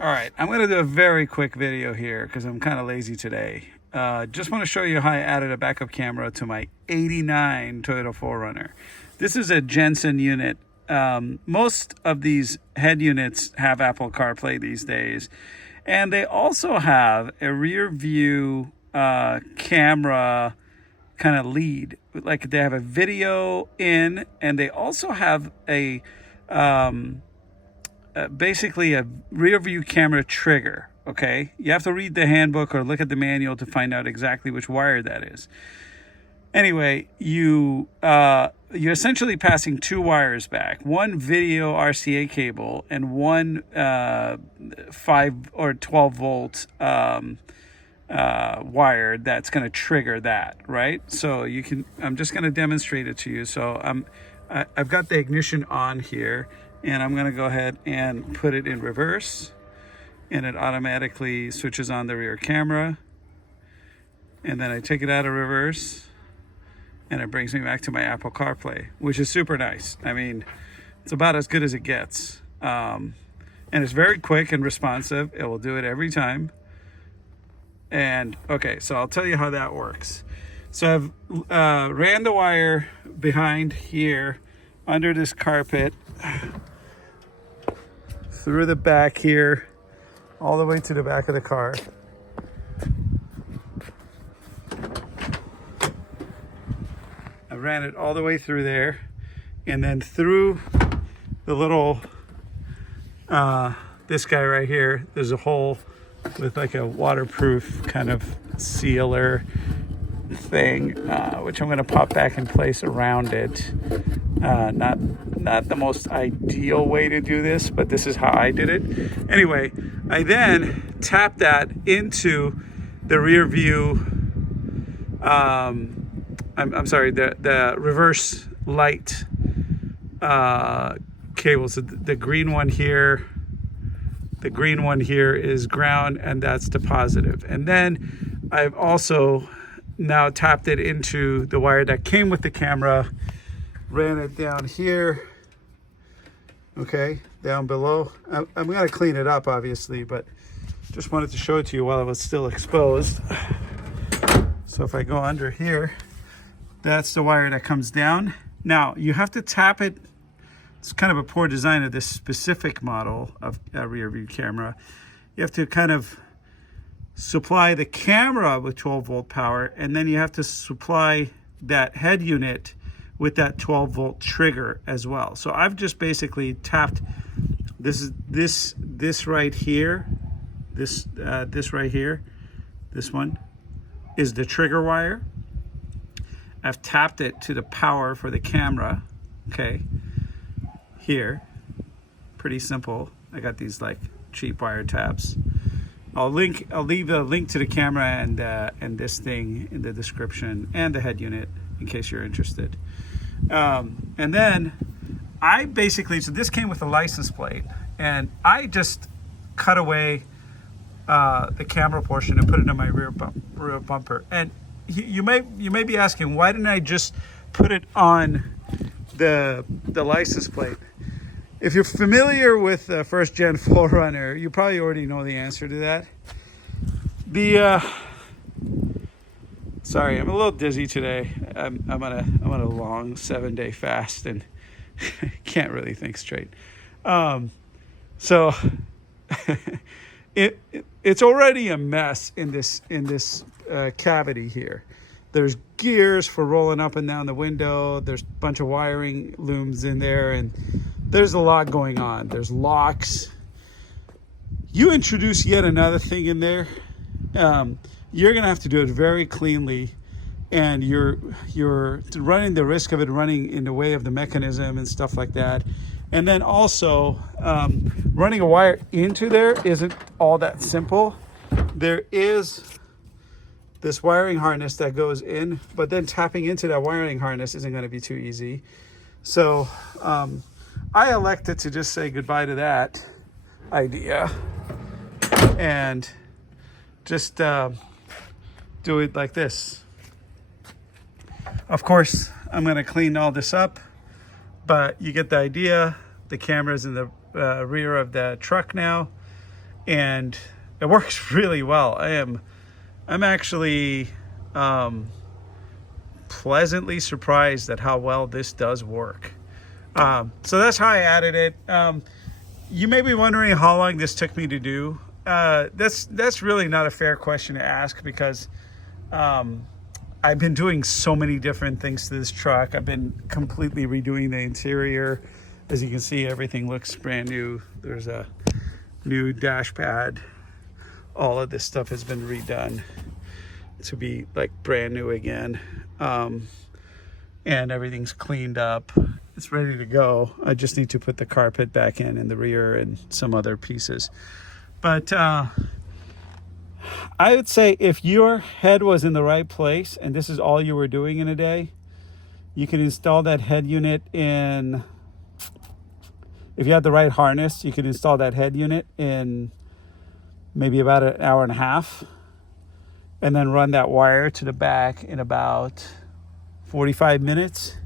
All right, I'm going to do a very quick video here because I'm kind of lazy today. Just want to show you how I added a backup camera to my '89 Toyota 4Runner. This is a Jensen unit. Most of these head units have Apple CarPlay these days, and they also have a rear view camera kind of lead. Like they have a video in, and they also have a basically a rear view camera trigger. Okay, you have to read the handbook or look at the manual to find out exactly which wire that is. Anyway, you're essentially passing two wires back: one video RCA cable and one 5 or 12 volt wire that's going to trigger that, right? So you can. I'm just going to demonstrate it to you. So I've got the ignition on here, and I'm going to go ahead and put it in reverse, and it automatically switches on the rear camera. And then I take it out of reverse, and it brings me back to my Apple CarPlay, which is super nice. I mean, it's about as good as it gets. And it's very quick and responsive. It will do it every time. And okay, so I'll tell you how that works. So I've ran the wire behind here under this carpet, through the back here, all the way to the back of the car. I ran it all the way through there, and then through the little, this guy right here, there's a hole with like a waterproof kind of sealer thing, which I'm going to pop back in place around it. Not the most ideal way to do this, but this is how I did it. Anyway, I then tapped that into the rear view, I'm sorry, the reverse light cable. So the green one here, is ground, and that's the positive. And then I've also now tapped it into the wire that came with the camera, ran it down here, okay, down below. I'm gonna clean it up, obviously, but just wanted to show it to you while it was still exposed. So if I go under here, that's the wire that comes down. Now, you have to tap it. It's kind of a poor design of this specific model of a rear view camera. You have to kind of supply the camera with 12 volt power, and then you have to supply that head unit with that 12 volt trigger as well. So I've just basically tapped this right here, this right here, this one is the trigger wire. I've tapped it to the power for the camera, okay, here. Pretty simple. I got these like cheap wire taps. I'll leave a link to the camera and this thing in the description, and the head unit in case you're interested. And then I basically, so this came with a license plate, and I just cut away the camera portion and put it in my rear bumper. And you may be asking, why didn't I just put it on the license plate? If you're familiar with the first gen 4Runner, you probably already know the answer to that. Sorry, I'm a little dizzy today. I'm on a long 7-day fast and can't really think straight. So it's already a mess in this cavity here. There's gears for rolling up and down the window. There's a bunch of wiring looms in there, and there's a lot going on. There's locks. You introduce yet another thing in there, you're gonna have to do it very cleanly, and you're running the risk of it running in the way of the mechanism and stuff like that. And then also running a wire into there isn't all that simple. There is this wiring harness that goes in, but then tapping into that wiring harness isn't going to be too easy. So I elected to just say goodbye to that idea and just do it like this. Of course, I'm going to clean all this up, but you get the idea. The camera's in the rear of the truck now, and it works really well. I'm actually pleasantly surprised at how well this does work. So that's how I added it. You may be wondering how long this took me to do. That's really not a fair question to ask, because I've been doing so many different things to this truck. I've been completely redoing the interior. As you can see, everything looks brand new. There's a new dash pad. All of this stuff has been redone to be like brand new again. And everything's cleaned up. It's ready to go. I just need to put the carpet back in the rear and some other pieces. But I would say if your head was in the right place and this is all you were doing in a day, you can install that head unit in, if you had the right harness, you could install that head unit in maybe about an hour and a half, and then run that wire to the back in about 45 minutes.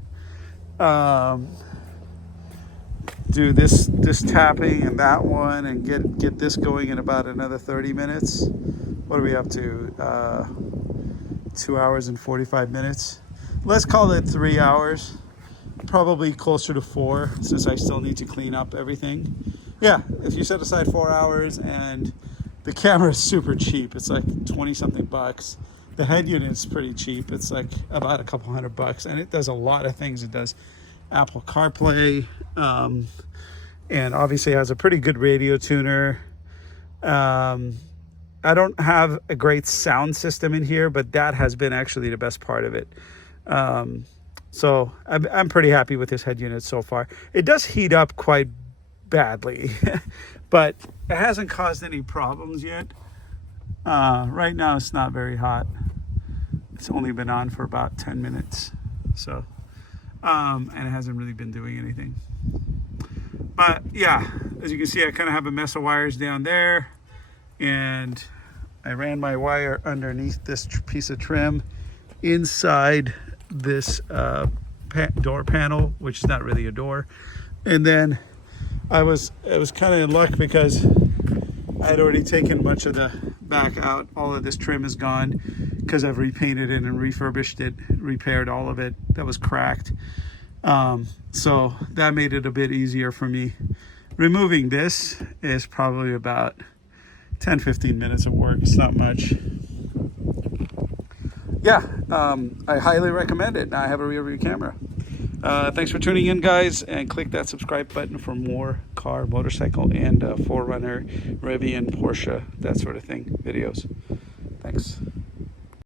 Do this tapping and that one, and get this going in about another 30 minutes. What are we up to? 2 hours and 45 minutes. Let's call it 3 hours. Probably closer to 4, since I still need to clean up everything. Yeah, if you set aside 4 hours, and the camera is super cheap. It's like 20 something bucks. The head unit's pretty cheap. It's like about a couple $100, and it does a lot of things. It does Apple CarPlay, and obviously has a pretty good radio tuner. I don't have a great sound system in here, but that has been actually the best part of it. So I'm pretty happy with this head unit so far. It does heat up quite badly, but it hasn't caused any problems yet. Right now it's not very hot. It's only been on for about 10 minutes. So, and it hasn't really been doing anything. But yeah, as you can see, I kind of have a mess of wires down there, and I ran my wire underneath this piece of trim inside this door panel, which is not really a door. And then I was kind of in luck, because I had already taken much of the back out. All of this trim is gone, because I've repainted it and refurbished it, repaired all of it that was cracked. So that made it a bit easier for me. Removing this is probably about 10-15 minutes of work. It's not much. Yeah, I highly recommend it. Now I have a rear view camera. Thanks for tuning in, guys, and click that subscribe button for more car, motorcycle, and 4Runner, Rivian, Porsche, that sort of thing videos. Thanks.